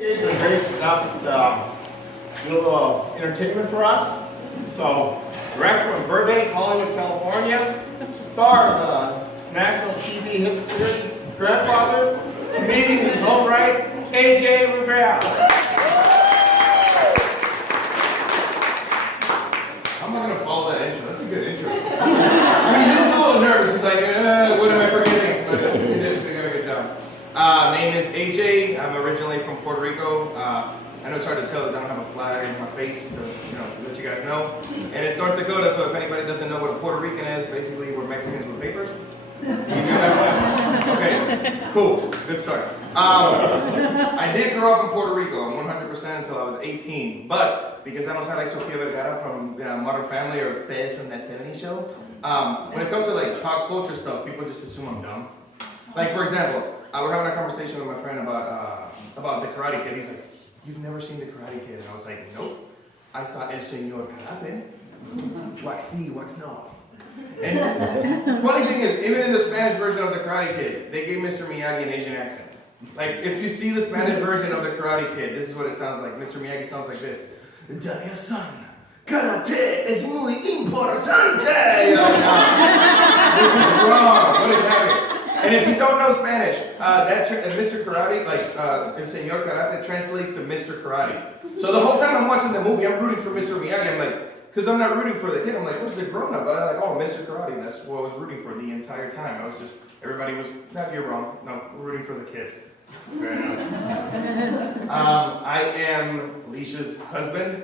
Is the grace enough to do a little entertainment for us. So, direct from Burbank, Hollywood, California, star of the national TV hit series, Grandfather, comedian in his own right, AJ Rivera. I'm not gonna follow that intro. That's a good intro. I mean, he was a little nervous. He's like, what am I forgetting? But he did a good job. Name is AJ. I'm originally from Puerto Rico. I know it's hard to tell because I don't have a flag in my face to, let you guys know. And it's North Dakota, so if anybody doesn't know what a Puerto Rican is, basically we're Mexicans with papers. You do that? Okay, cool. Good start. I did grow up in Puerto Rico. I'm 100% until I was 18. But because I don't sound like Sofia Vergara from Modern Family or Fez from that 70s show, when it comes to like pop culture stuff, people just assume I'm dumb. Like for example, we're having a conversation with my friend about the Karate Kid. He's like, "You've never seen the Karate Kid?" And I was like, "Nope. I saw El Señor Karate. Wax sí, wax no." And funny thing is, even in the Spanish version of the Karate Kid, they gave Mr. Miyagi an Asian accent. Like, if you see the Spanish version of the Karate Kid, this is what it sounds like. Mr. Miyagi sounds like this. "Daniel-san, karate es muy importante." You're like, no, this is wrong. What is happening? And if you don't know Spanish, Mr. Karate, El Señor Karate translates to Mr. Karate. So the whole time I'm watching the movie, I'm rooting for Mr. Miyagi. I'm like, because I'm not rooting for the kid. I'm like, what's the grown-up? I'm like, oh, Mr. Karate. That's what I was rooting for the entire time. I was just, everybody was, no, you're wrong. No, we're rooting for the kid. Fair enough. I am Alicia's husband.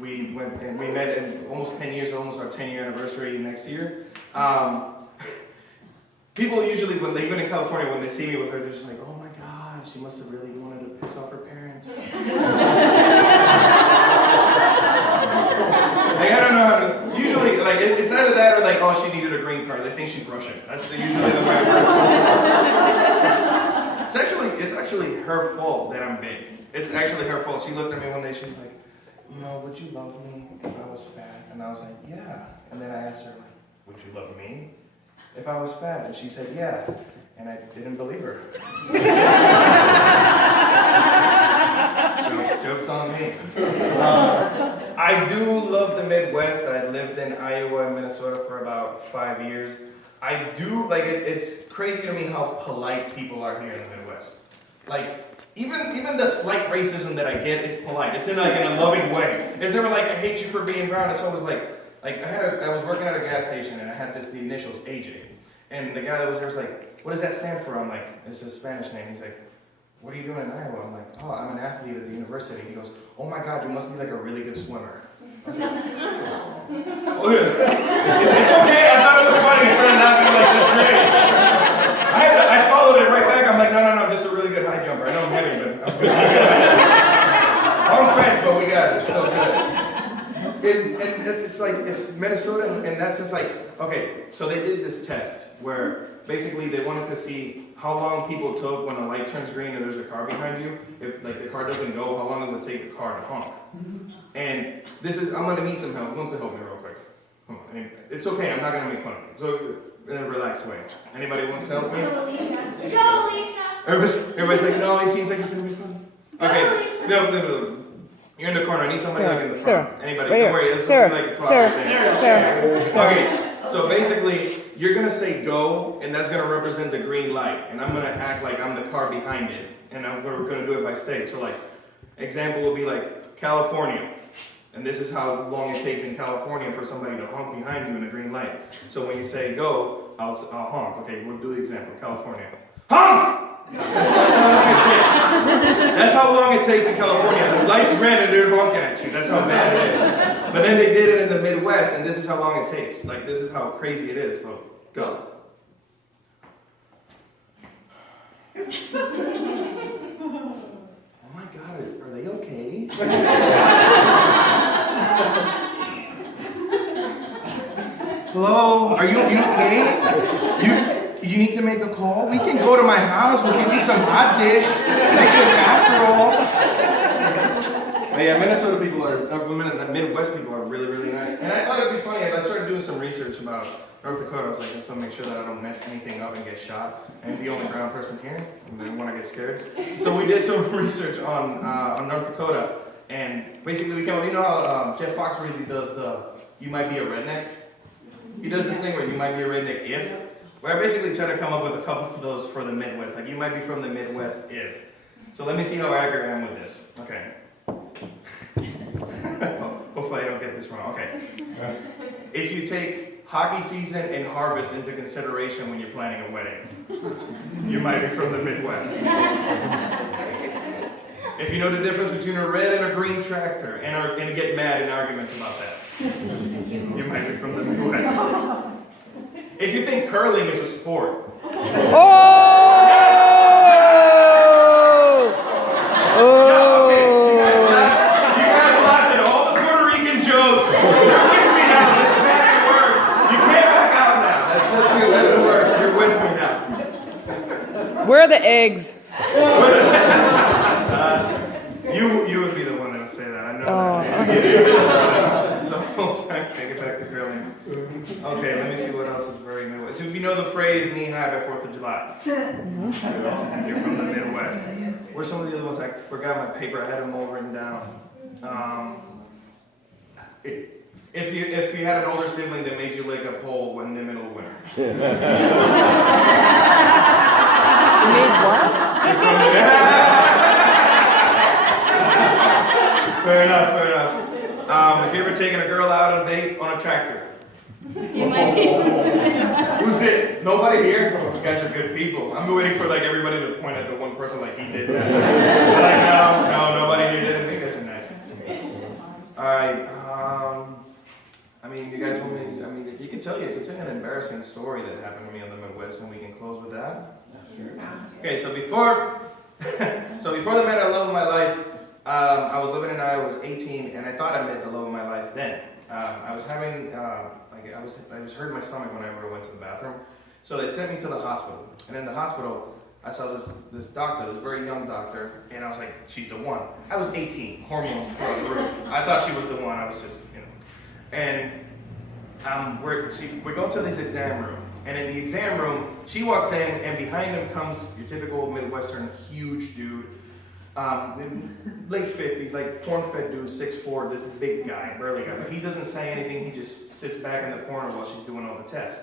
We met in almost 10 years, almost our 10-year anniversary next year. People usually, even in California, when they see me with her, they're just like, "Oh my God, she must have really wanted to piss off her parents." Like, I don't know how to, usually, like, it's either that or like, "Oh, she needed a green card." They think she's Russian. That's usually the way it works. It's actually her fault that I'm big. It's actually her fault. She looked at me one day, she's like, "Would you love me if I was fat?" And I was like, "Yeah." And then I asked her, like, "Would you love me if I was fat?" And she said, "Yeah." And I didn't believe her. Joke's on me. I do love the Midwest. I lived in Iowa and Minnesota for about 5 years. I do, like, it's crazy to me how polite people are here in the Midwest. Like, even the slight racism that I get is polite. It's in a loving way. It's never like, "I hate you for being brown." It's always like I was working at a gas station and I had the initials AJ. And the guy that was there was like, "What does that stand for?" I'm like, "It's a Spanish name." He's like, "What are you doing in Iowa?" I'm like, "Oh, I'm an athlete at the university." He goes, "Oh my God, you must be like a really good swimmer." I was like, "Oh yeah." It's okay, I thought it was funny. I started laughing like, "That's great." I followed it right back. I'm like, no, I'm just a really good high jumper. I know I'm heavy, but I'm good. Wrong fence, but we got it. It's so good. And it's like, it's Minnesota, and that's just like, okay, so they did this test where basically they wanted to see how long people took when a light turns green and there's a car behind you. If like the car doesn't go, how long it would take the car to honk. And I'm gonna need some help. Who wants to help me real quick? Come on, I mean, it's okay, I'm not gonna make fun of you. So, in a relaxed way. Anybody wants to help me? Go, Alicia. Go, Alicia. Everybody's like, "No, it seems like it's gonna be fun." Okay, no. You're in the corner. I need somebody like in the front. Anybody? Right don't worry. It's something like Okay. So basically, you're gonna say "go," and that's gonna represent the green light, and I'm gonna act like I'm the car behind it, and we're gonna do it by state. So like, example will be like California, and this is how long it takes in California for somebody to honk behind you in a green light. So when you say "go," I'll honk. Okay, we'll do the example. California, honk. That's how long it takes. That's how long it takes in California. The light's red and they're honking at you. That's how bad it is. But then they did it in the Midwest, and this is how long it takes. Like, this is how crazy it is. So, go. Oh my God, are they okay? Hello, are you okay? You need to make a call? We can go to my house. We'll give you some hot dish. Make you a casserole. Yeah, Minnesota people the Midwest people are really, really nice. And I thought it'd be funny. I started doing some research about North Dakota. I was like, I just want to make sure that I don't mess anything up and get shot. And the only brown person here, and I didn't want to get scared. So we did some research on North Dakota, and basically we came up, you know how Jeff Foxworthy does the "you might be a redneck"? He does this thing where you might be a redneck if. Where I basically try to come up with a couple of those for the Midwest. Like, you might be from the Midwest if. So let me see how accurate I am with this. Okay. Hopefully I don't get this wrong. Okay. If you take hockey season and harvest into consideration when you're planning a wedding, you might be from the Midwest. If you know the difference between a red and a green tractor and get mad in arguments about that, you might be from the Midwest. If you think curling is a sport. Oh! Yeah, okay. You guys laughed at all the Puerto Rican jokes. You're with me now. This is how it works. You can't back out now. That's the word. You're with me now. Where are the eggs? You would be the one that would say that. I know that. The whole time. Okay, get back to curling. Okay, let me see what else is very Midwest. So if you know the phrase knee high by 4th of July, you're from the Midwest. Where's some of the other ones? I forgot my paper. I had them all written down. If you had an older sibling that made you lick a pole in the middle of winter. You made what? Fair enough. If you ever taken a girl out on a date on a tractor? You might be. Who's it? Nobody here? You guys are good people. I'm waiting for like everybody to point at the one person like he did that. Like, no, nobody here did it. You guys are nice. Alright, I mean, you guys want me, you can tell an embarrassing story that happened to me on the Midwest and we can close with that. Sure. Okay, so before the man I love of my life, I was living in Iowa, I was 18, and I thought I met the love of my life then. I was having, I was hurting my stomach whenever I went to the bathroom, so they sent me to the hospital. And in the hospital, I saw this doctor, this very young doctor, and I was like, she's the one. I was 18, hormones through the roof. I thought she was the one. I was just, And we go to this exam room, and in the exam room, she walks in, and behind him comes your typical Midwestern huge dude. Late 50s, like corn-fed dude, 6'4", this big guy, burly guy. But he doesn't say anything, he just sits back in the corner while she's doing all the tests.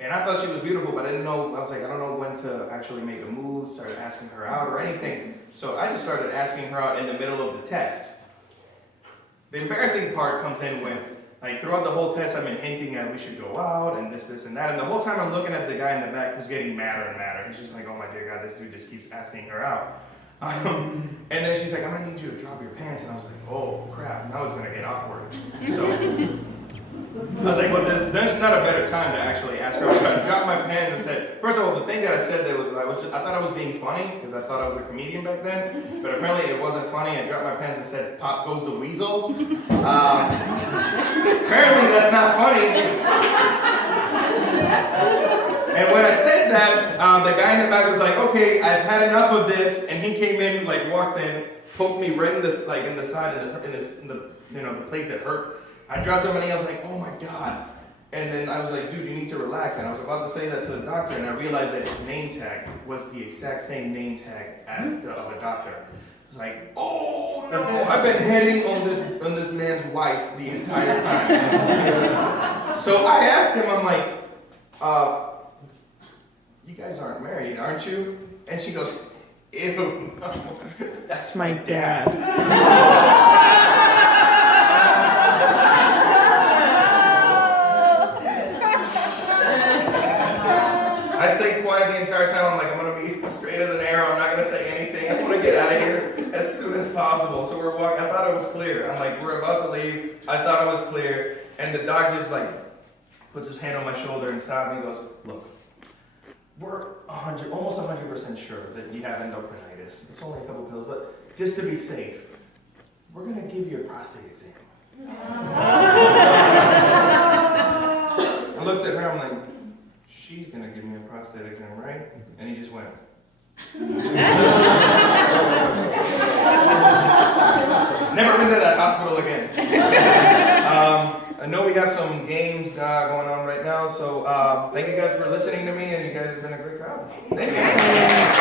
And I thought she was beautiful, but I didn't know, I was like, I don't know when to actually make a move, started asking her out or anything. So I just started asking her out in the middle of the test. The embarrassing part comes in when, like, throughout the whole test, I've been hinting at we should go out and this, and that. And the whole time I'm looking at the guy in the back who's getting madder and madder. He's just like, oh my dear God, this dude just keeps asking her out. And then she's like, I'm gonna need you to drop your pants. And I was like, oh crap, now it's gonna get awkward. So I was like, well, there's not a better time to actually ask her. So I dropped my pants and said, first of all, the thing that I said that was, I thought I was being funny because I thought I was a comedian back then, but apparently it wasn't funny. I dropped my pants and said, pop goes the weasel. Apparently that's not funny. And when I said that, the guy in the back was like, okay, I've had enough of this. And he came in, like walked in, poked me right in this, like in the side, in the the place that hurt. I dropped him and I was like, oh my God. And then I was like, dude, you need to relax. And I was about to say that to the doctor, and I realized that his name tag was the exact same name tag as the other doctor. I was like, oh no, I've been hitting on this man's wife the entire time. So I asked him, I'm like, you guys aren't married, aren't you? And she goes, ew, no, that's my dad. I stayed quiet the entire time. I'm like, I'm gonna be straight as an arrow. I'm not gonna say anything. I wanna get out of here as soon as possible. So we're walking, I thought it was clear. I'm like, we're about to leave. I thought it was clear. And the doc just like puts his hand on my shoulder and stops me and goes, look, we're almost 100% sure that you have endocrinitis. It's only a couple pills, but just to be safe, we're gonna give you a prostate exam. I looked at her, I'm like, she's gonna give me a prostate exam, right? And he just went. Never been to that hospital again. I know we we have some games going on right now. So thank you guys for listening to me, and you guys have been a great crowd. Thank you.